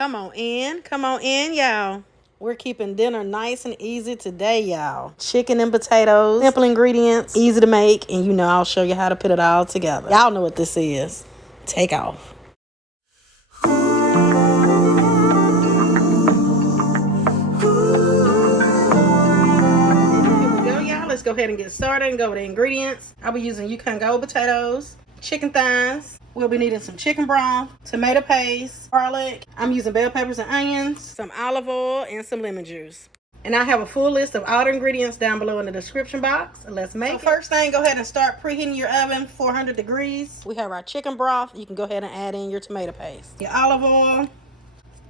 Come on in, y'all. We're keeping dinner nice and easy today, y'all. Chicken and potatoes, simple ingredients, easy to make, and you know I'll show you how to put it all together. Y'all know what this is. Take off. Here we go, y'all. Let's go ahead and get started and go with the ingredients. I'll be using Yukon Gold potatoes, chicken thighs. We'll be needing some chicken broth, tomato paste, garlic. I'm using bell peppers and onions, some olive oil, and some lemon juice. And I have a full list of all the ingredients down below in the description box. Let's make it. First thing, go ahead and start preheating your oven 400 degrees. We have our chicken broth. You can go ahead and add in your tomato paste, your olive oil,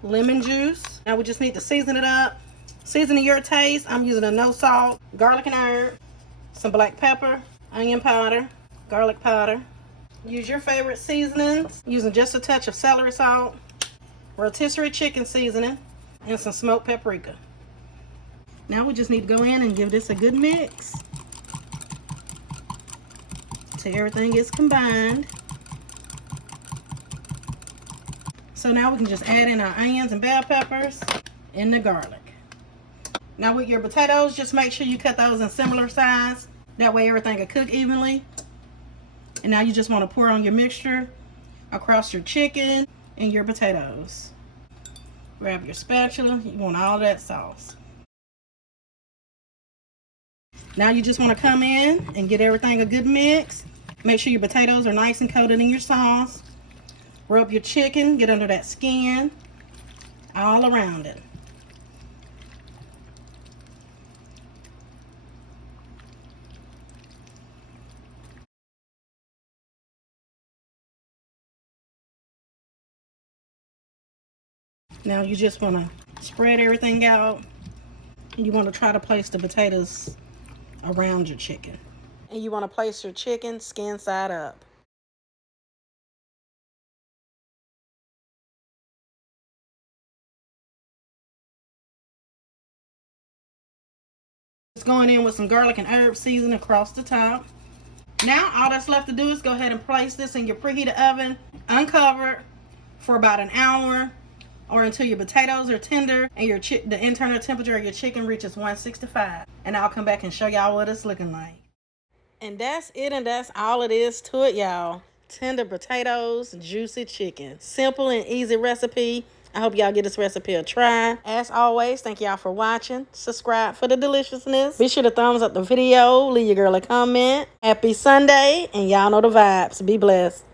lemon juice. Now we just need to season it up. Season to your taste. I'm using a no salt, garlic and herb, some black pepper, onion powder, garlic powder. Use your favorite seasonings, using just a touch of celery salt, rotisserie chicken seasoning, and some smoked paprika. Now we just need to go in and give this a good mix till everything is combined. So now we can just add in our onions and bell peppers and the garlic. Now with your potatoes, just make sure you cut those in similar size. That way everything will cook evenly. And now you just want to pour on your mixture across your chicken and your potatoes. Grab your spatula. You want all that sauce. Now you just want to come in and get everything a good mix. Make sure your potatoes are nice and coated in your sauce. Rub your chicken, get under that skin, all around it. Now you just want to spread everything out. You want to try to place the potatoes around your chicken. And you want to place your chicken skin side up. Just going in with some garlic and herb seasoning across the top. Now all that's left to do is go ahead and place this in your preheated oven, uncovered, for about an hour, or until your potatoes are tender and the internal temperature of your chicken reaches 165. And I'll come back and show y'all what it's looking like. And that's it, and that's all it is to it, y'all. Tender potatoes, juicy chicken. Simple and easy recipe. I hope y'all give this recipe a try. As always, thank y'all for watching. Subscribe for the deliciousness. Be sure to thumbs up the video. Leave your girl a comment. Happy Sunday, and y'all know the vibes. Be blessed.